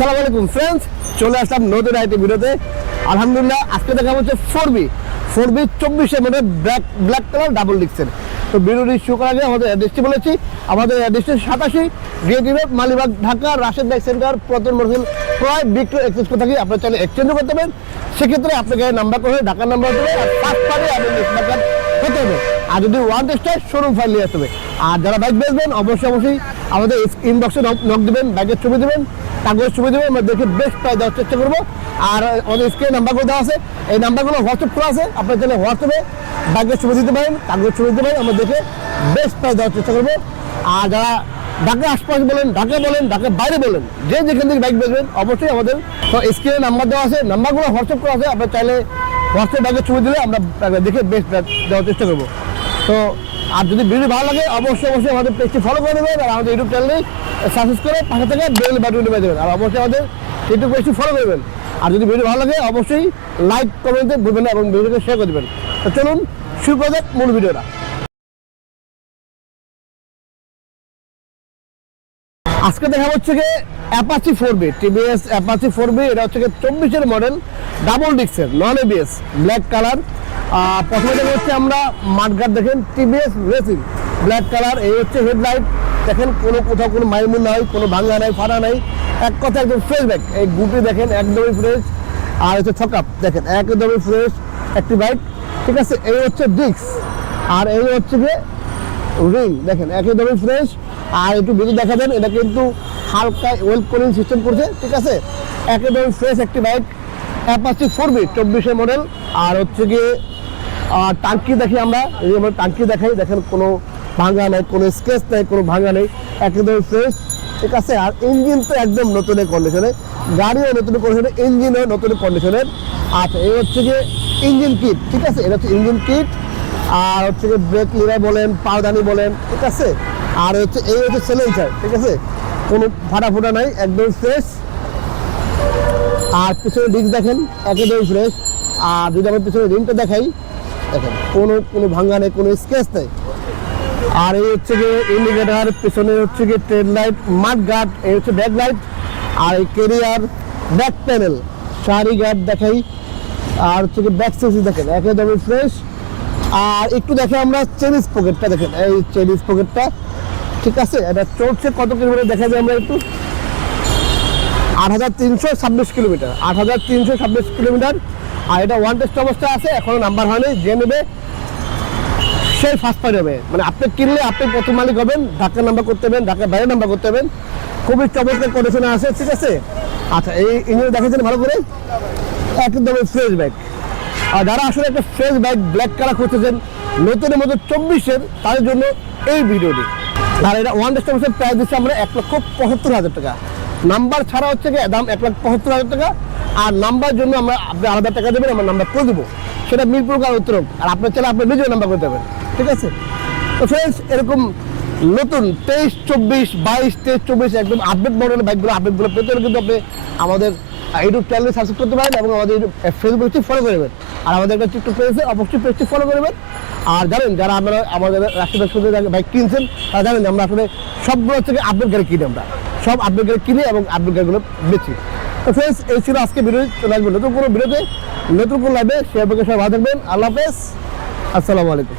আসসালামু আলাইকুম ফ্রেন্ডস, চলে আসলাম নতুন আইটি ভিডিওতে। আলহামদুলিল্লাহ আজকে দেখা হচ্ছে 4B 24 model black colour double ডিস্কের। তো ভিডিওটি শুরু করার আগে আমাদের অ্যাড্রেসটি বলেছি। আমাদের অ্যাড্রেসটি 87 Getty road, Malibagh, Dhaka, Rashed bike centre, পুরাতন মডেল প্রায় বিক্রয় এক্সচেঞ্জ করে থাকি। আপনার চাইলে এক্সচেঞ্জও করতে পারেন। সেক্ষেত্রে আপনাকে নাম্বার করে ঢাকার নাম্বার হতে হবে, আর ফার্স্ট পারে আপনি টাকা হতে হবে। আর যদি ওয়ান টেস্টার শোরুম ফাইল নিয়ে আসতে হবে। আর যারা বাইক বেচবেন অবশ্যই আমাদের ইনবক্সে নক দেবেন, বাইকের ছবি দেবেন, কাগজের ছবি দেবেন, আমরা দেখে বেস্ট প্রাইস দেওয়ার চেষ্টা করবো। আর আমাদের স্ক্রিনে নাম্বারগুলো দেওয়া আছে, এই নাম্বারগুলো হোয়াটসঅ্যাপ করা আছে। আপনার চাইলে হোয়াটসঅ্যাপে বাইকের ছবি দিতে পারেন, কাগজের ছবি দিতে পারেন, আমরা দেখে বেস্ট প্রাইস দেওয়ার চেষ্টা করবো। আর যারা ঢাকা আশপাশ বলেন, ঢাকার বাইরে বলেন, যে যেখান থেকে বাইক বেচবেন অবশ্যই আমাদের তো স্ক্রিনে নাম্বার দেওয়া আছে, নাম্বারগুলো হোয়াটসঅ্যাপ করা আছে। আপনার চাইলে হোয়াটসঅ্যাপ বাইকের ছবি দিলে আমরা দেখে বেস্ট দেওয়ার চেষ্টা করবো। তো আর যদি ভিডিও ভালো লাগে অবশ্যই আমাদের পেজটি ফলো করে দেবেন, আর আমাদের ইউটিউব চ্যানেলে সাবস্ক্রাইব করে পাশে থেকে বেল বাটন টিপে দেবেন। আর অবশ্যই আমাদের ইউটিউব পেজটি ফলো করবেন। আর যদি ভিডিও ভালো লাগে অবশ্যই লাইক কমেন্টে ভুলবেন না এবং ভিডিওকে শেয়ার করে দেবেন। তো চলুন শুরু করা যাক মূল ভিডিওটা। আজকে দেখা হচ্ছে গিয়ে Apache 4B, TVS Apache 4B। এটা হচ্ছে গিয়ে 24 মডেল ডাবল ডিস্কের নন এবিএস ব্ল্যাক কালার। প্রথমে দেখা হচ্ছে আমরা মাঠগার্ড দেখেন টিভিএস রেসিং ব্ল্যাক কালার। এই হচ্ছে হেডলাইট দেখেন, কোথাও কোনো মাইমুন নাই, কোনো ভাঙা নাই, ফাটা নাই, এক কথা একদম ফ্রেশ বাইক। এই গুটি দেখেন একদমই ফ্রেশ। আর হচ্ছে ছকাপ দেখেন একদমই ফ্রেশ একটি বাইক, ঠিক আছে। এই হচ্ছে ডিস্ক, আর এই হচ্ছে গিয়ে রিং দেখেন একদমই ফ্রেশ। আর একটু ভিডিও দেখা দেন, এটা কিন্তু হালকা ওয়েল কুলিং সিস্টেম করছে, ঠিক আছে। একদমই ফ্রেশ একটি বাইক অ্যাপাচি 4B 24 মডেল। আর হচ্ছে গিয়ে টাঙ্কি দেখি আমরা, এই আমরা টাঙ্কি দেখাই, দেখেন কোনো ভাঙা নেই, কোনো স্কেচ নেই, কোনো ভাঙা নেই, একদমই ফ্রেশ, ঠিক আছে। আর ইঞ্জিন তো একদম নতুন কন্ডিশনে, গাড়িও নতুন কন্ডিশনে, ইঞ্জিনও নতুন কন্ডিশনের। আচ্ছা এই হচ্ছে গিয়ে ইঞ্জিন কিট, ঠিক আছে, এটা হচ্ছে ইঞ্জিন কিট। আর হচ্ছে গিয়ে ব্রেক লিভার বলেন, পাওদানি বলেন, ঠিক আছে। আর হচ্ছে এই হচ্ছে সিলেন্সার, ঠিক আছে, কোনো ফাটা নাই, একদম ফ্রেশ। আর পিছনে ডিস্ক দেখেন একদমই ফ্রেশ। আর যদি আমার পিছনে রিংটা দেখাই দেখেন কোনো ভাঙা নেই, কোনো স্কেচ নেই। আর এই হচ্ছে গিয়ে ইন্ডিকেটার, পিছনে হচ্ছে গিয়ে টেল লাইট, মাড গার্ড, এই হচ্ছে ব্যাক লাইট। আর এই carrier, back panel, sari guard দেখাই। আর হচ্ছে গিয়ে ব্যাক সেন্সি দেখেন একদমই ফ্রেশ। আর একটু দেখে আমরা চেনিস পকেটটা দেখেন, এই চেনিস পকেটটা, ঠিক আছে। এটা চলছে কত কিলোমিটার দেখা যায় আমরা একটু, 8326 কিলোমিটার, 8326 কিলোমিটার। আর এটা ওয়ান টেস্ট অবস্থা আছে, এখনো নাম্বার হয়নি। যে নেবে সেই ফার্স্ট পাই হবে, মানে আপনি কিনলে আপনি প্রথম মালিক হবেন। ঢাকার নাম্বার করতে হবেন, ঢাকার বাইরে নাম্বার করতে হবেন। খুবই চমৎকার কন্ডিশনে আছে, ঠিক আছে। আচ্ছা এই ইঞ্জিন দেখাচ্ছেন ভালো করে, একদমই ফ্রেশ বাইক। আর যারা আসলে একটা ফ্রেশ বাইক ব্ল্যাক কালার করতেছেন নতুনের মতো 24-এর, তাদের জন্য এই ভিডিওটি। আর এটা ওয়ান টেস্ট অবস্থায় প্রাইস দিচ্ছি আমরা 1,75,000 টাকা। নাম্বার ছাড়া হচ্ছে গিয়ে দাম 1,75,000 টাকা। আর নাম্বার জন্য আপনি আলাদা টাকা দেবেন, আমরা নাম্বার করে দেবো, সেটা মিরপুর আর উত্তরক। আর আপনার চাইলে আপনি নিজেও নাম্বার করতে পারবেন, ঠিক আছে। তো ফ্রেন্ডস এরকম নতুন 23, 24, 22, 23, 24 একদম আপডেট মডেলের বাইকগুলো আপডেটগুলো পেতে হলে কিন্তু আপনি আমাদের ইউটিউব চ্যানেলে সাবস্ক্রাইব করতে পারেন এবং আমাদের ফেসবুক পেজটি ফলো করবেন। আর আমাদের একটা টিকটক পেজে অবশ্যই পেজটি ফলো করবেন। আর জানেন যারা আপনারা আমাদের রাষ্ট্রীয় বাইক কিনছেন তারা জানেন আমরা আসলে সবগুলো থেকে আপডেট গাড়ি কিনি, আমরা সব আপডেট গাড়ি কিনি এবং আপডেট গাড়িগুলো বেচি। তো ফ্রেন্ডস এই ছিল আজকে ভিডিও। চলে আসবেন নতুন কোনো ভিডিওতে, নতুন কোনো লাইভে। সে ব্যাপারে সবাই ভালো থাকবেন। আল্লাহ হাফেজ, আসসালামু আলাইকুম।